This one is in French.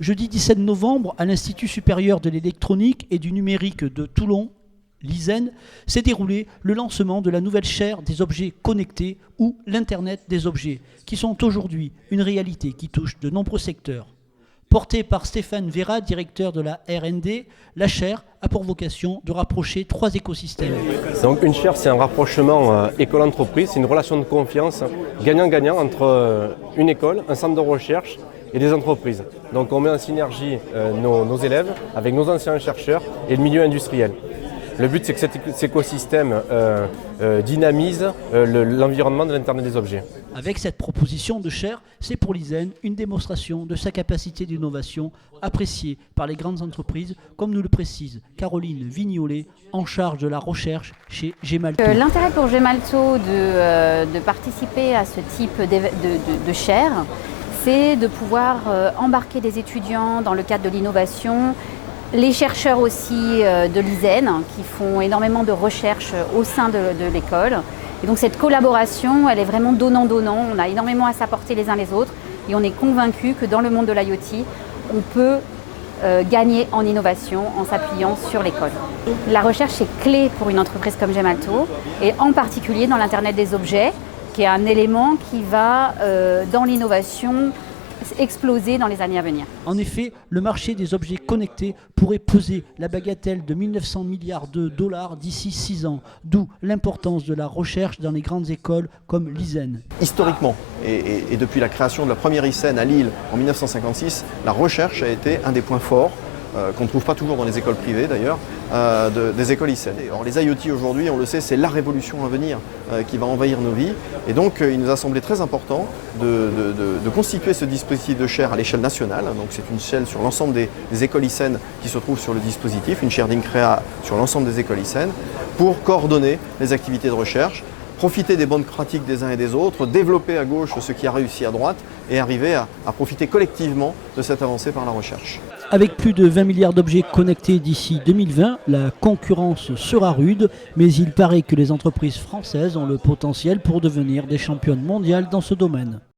Jeudi 17 novembre, à l'Institut supérieur de l'électronique et du numérique de Toulon, l'ISEN, s'est déroulé le lancement de la nouvelle chaire des objets connectés ou l'Internet des objets, qui sont aujourd'hui une réalité qui touche de nombreux secteurs. Portée par Stéphane Vera, directeur de la R&D, la chaire a pour vocation de rapprocher trois écosystèmes. Donc une chaire, c'est un rapprochement école-entreprise, c'est une relation de confiance gagnant-gagnant entre une école, un centre de recherche et des entreprises. Donc on met en synergie nos élèves avec nos anciens chercheurs et le milieu industriel. Le but, c'est que cet écosystème dynamise l'environnement de l'Internet des objets. Avec cette proposition de chaire, c'est pour l'ISEN une démonstration de sa capacité d'innovation appréciée par les grandes entreprises, comme nous le précise Caroline Vignolet, en charge de la recherche chez Gemalto. L'intérêt pour Gemalto de participer à ce type de chaire, c'est de pouvoir embarquer des étudiants dans le cadre de l'innovation, les chercheurs aussi de l'ISEN qui font énormément de recherches au sein de l'école. Et donc cette collaboration, elle est vraiment donnant-donnant. On a énormément à s'apporter les uns les autres et on est convaincus que dans le monde de l'IoT, on peut gagner en innovation en s'appuyant sur l'école. La recherche est clé pour une entreprise comme Gemalto et en particulier dans l'Internet des objets, qui est un élément qui va dans l'innovation exploser dans les années à venir. En effet, le marché des objets connectés pourrait peser la bagatelle de 1900 milliards de dollars d'ici 6 ans, d'où l'importance de la recherche dans les grandes écoles comme l'ISEN. Historiquement, et depuis la création de la première ISEN à Lille en 1956, la recherche a été un des points forts qu'on ne trouve pas toujours dans les écoles privées d'ailleurs, des écoles ISEN. Alors, les IoT aujourd'hui, on le sait, c'est la révolution à venir qui va envahir nos vies. Et donc il nous a semblé très important de constituer ce dispositif de chaire à l'échelle nationale. Donc c'est une chaire sur l'ensemble des écoles ISEN qui se trouvent sur le dispositif, une chaire d'INCREA sur l'ensemble des écoles ISEN, pour coordonner les activités de recherche, profiter des bonnes pratiques des uns et des autres, développer à gauche ce qui a réussi à droite et arriver à profiter collectivement de cette avancée par la recherche. Avec plus de 20 milliards d'objets connectés d'ici 2020, la concurrence sera rude, mais il paraît que les entreprises françaises ont le potentiel pour devenir des championnes mondiales dans ce domaine.